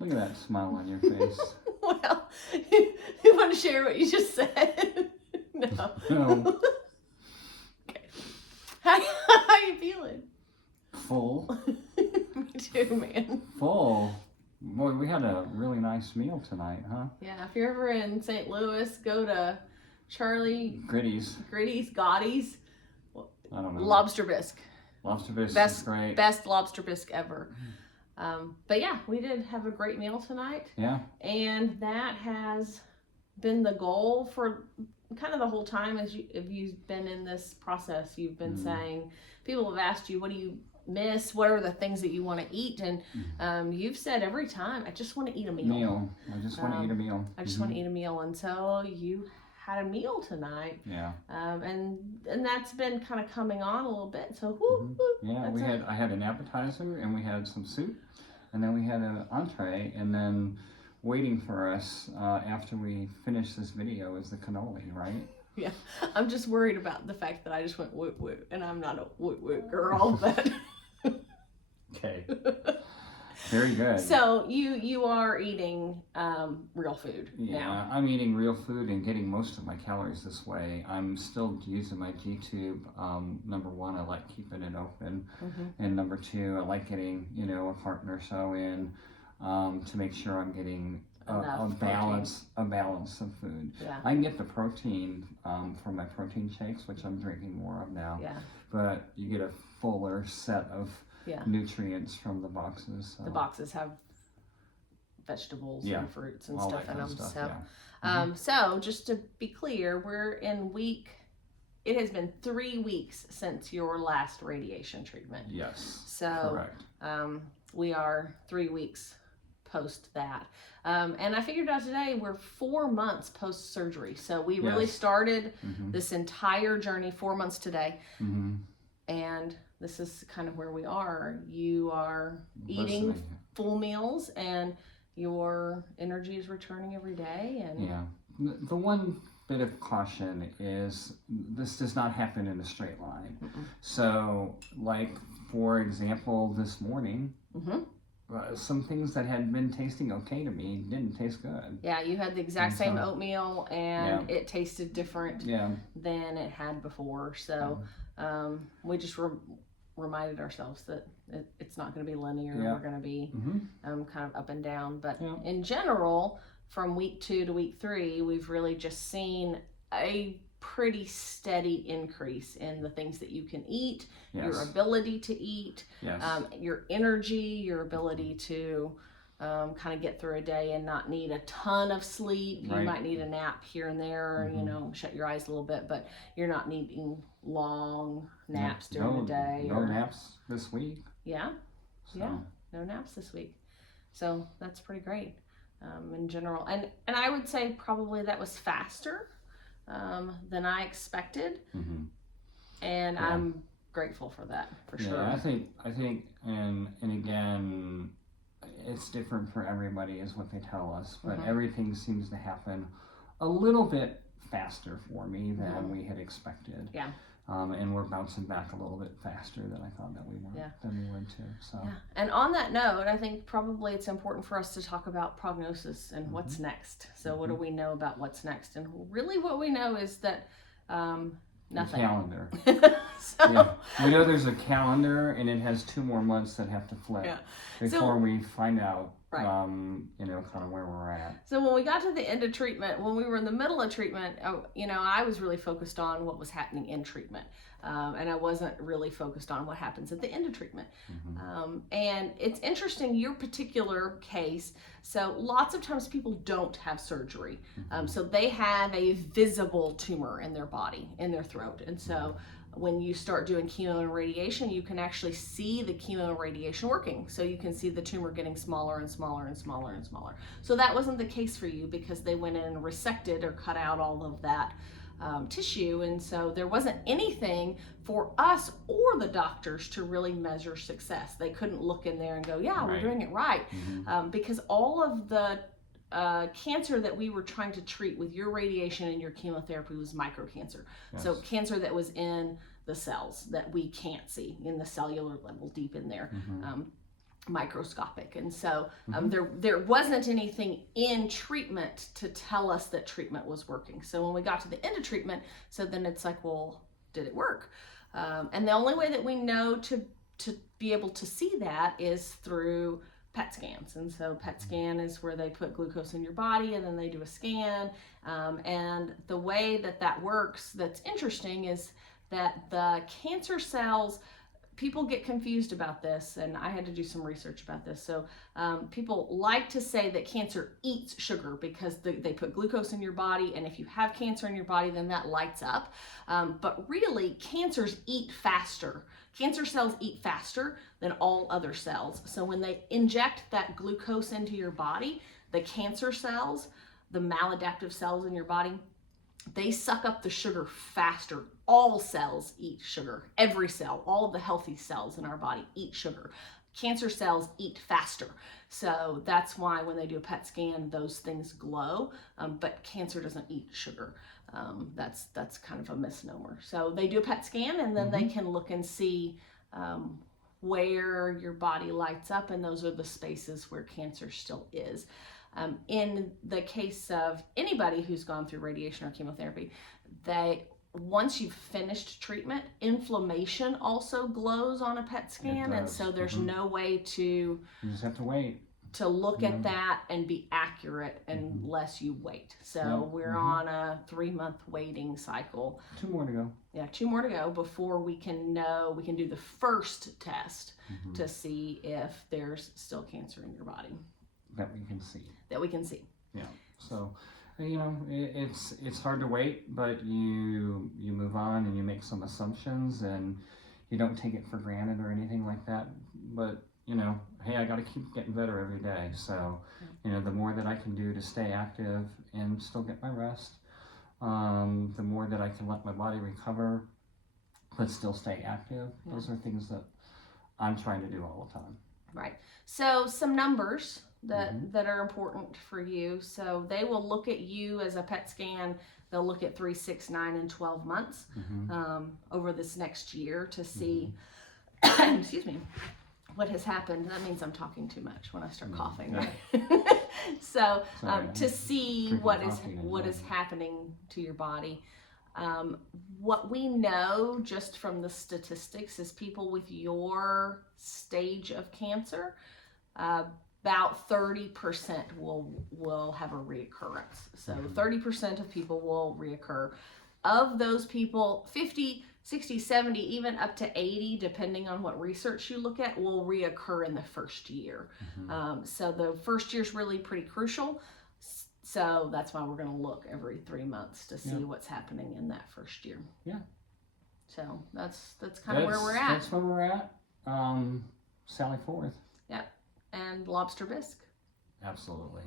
Look at that smile on your face. Well, you want to share what you just said? No. No. Okay. How you feeling? Full. Me too, man. Full. Boy, we had a really nice meal tonight, huh? Yeah, if you're ever in St. Louis, go to Charlie Gritty's. Gotti's. I don't know. Lobster bisque. Lobster bisque is great. Best lobster bisque ever. But yeah, we did have a great meal tonight. Yeah. And that has been the goal for kind of the whole time if you've been in this process. You've been saying, people have asked you, what do you miss? What are the things that you want to eat? And you've said every time, I just want to eat a meal. I just want to eat a meal. I just want to eat a meal. And so you had a meal tonight. Yeah. And that's been kind of coming on a little bit. So yeah, I had an appetizer and we had some soup, and then we had an entree, and then waiting for us after we finish this video is the cannoli, right? Yeah, I'm just worried about the fact that I just went woot woot, and I'm not a woot woot girl, but okay. Very good. So you are eating real food now. now. I'm eating real food and getting most of my calories this way. I'm still using my G-tube. Number one, I like keeping it open, and number two, I like getting a carton or so in to make sure I'm getting a balance of food. Yeah. I can get the protein from my protein shakes, which I'm drinking more of now. Yeah. But you get a fuller set of nutrients from the boxes. So. The boxes have vegetables and fruits and all stuff that in kind them. of So, stuff, so just to be clear, it has been 3 weeks since your last radiation treatment. Yes. So, correct. We are 3 weeks post that. And I figured out today we're 4 months post surgery. So we really started this entire journey 4 months today. And this is kind of where we are. You are eating full meals and your energy is returning every day. And yeah. The one bit of caution is this does not happen in a straight line. So, like, for example, this morning, some things that had been tasting okay to me didn't taste good. Yeah, you had the exact same oatmeal and it tasted different than it had before. So we just reminded ourselves that it's not going to be linear. We're going to be kind of up and down. But in general, from week 2 to week 3, we've really just seen a pretty steady increase in the things that you can eat, your ability to eat, your energy, your ability to kind of get through a day and not need a ton of sleep. You might need a nap here and there, shut your eyes a little bit, but you're not needing long naps during the day. No naps this week. Yeah. So. Yeah. No naps this week. So that's pretty great in general. And I would say probably that was faster than I expected. And I'm grateful for that, for sure. I think, and again, it's different for everybody is what they tell us, but everything seems to happen a little bit faster for me than we had expected. Yeah. And we're bouncing back a little bit faster than I thought that we would too. So. Yeah. And on that note, I think probably it's important for us to talk about prognosis and what's next. So what do we know about what's next? And really what we know is that nothing. A calendar. So, we know there's a calendar, and it has 2 more months that have to flip before we find out, kind of where we're at. So when we got to the end of treatment, when we were in the middle of treatment, I was really focused on what was happening in treatment. And I wasn't really focused on what happens at the end of treatment. And it's interesting, your particular case, so lots of times people don't have surgery. So they have a visible tumor in their body, in their throat. And so when you start doing chemo and radiation, you can actually see the chemo and radiation working. So you can see the tumor getting smaller and smaller and smaller and smaller. So that wasn't the case for you because they went in and resected or cut out all of that tissue. And so there wasn't anything for us or the doctors to really measure success. They couldn't look in there and go, we're doing it right. Because all of the cancer that we were trying to treat with your radiation and your chemotherapy was microcancer. So cancer that was in the cells that we can't see in the cellular level deep in there. microscopic. And so there wasn't anything in treatment to tell us that treatment was working. So when we got to the end of treatment, so then it's like, well, did it work? And the only way that we know to be able to see that is through PET scans. And so PET scan is where they put glucose in your body and then they do a scan. And the way that works that's interesting is that the cancer cells, people get confused about this, and I had to do some research about this. So people like to say that cancer eats sugar because they put glucose in your body, and if you have cancer in your body, then that lights up. But really, cancers eat faster. Cancer cells eat faster than all other cells. So when they inject that glucose into your body, the cancer cells, the maladaptive cells in your body, they suck up the sugar faster. All cells eat sugar. Every cell, all of the healthy cells in our body eat sugar. Cancer cells eat faster. So that's why when they do a PET scan, those things glow, but cancer doesn't eat sugar. That's kind of a misnomer. So they do a PET scan, and then they can look and see where your body lights up, and those are the spaces where cancer still is. In the case of anybody who's gone through radiation or chemotherapy, once you've finished treatment, inflammation also glows on a PET scan, and so there's no way to You just have to wait to look at that and be accurate unless you wait. So we're on a 3-month waiting cycle. 2 more to go. Yeah, 2 more to go before we can do the first test to see if there's still cancer in your body. That we can see. That we can see. Yeah. So, you know, it's hard to wait, but you move on and you make some assumptions, and you don't take it for granted or anything like that. But, you know, hey, I got to keep getting better every day. So, you know, the more that I can do to stay active and still get my rest, the more that I can let my body recover, but still stay active. Yeah. Those are things that I'm trying to do all the time. Right. So some numbers that are important for you. So they will look at you as a PET scan. They'll look at 3, 6, 9, and 12 months over this next year to see, excuse me, what has happened. That means I'm talking too much when I start coughing. Right? So to see what is happening to your body. What we know just from the statistics is people with your stage of cancer, about 30% will have a reoccurrence. So 30% of people will reoccur. Of those people, 50, 60, 70, even up to 80, depending on what research you look at, will reoccur in the first year. So the first year is really pretty crucial. So that's why we're going to look every 3 months to see what's happening in that first year. Yeah. So that's kind of where we're at. That's where we're at. Sally forth. Yep. And lobster bisque. Absolutely.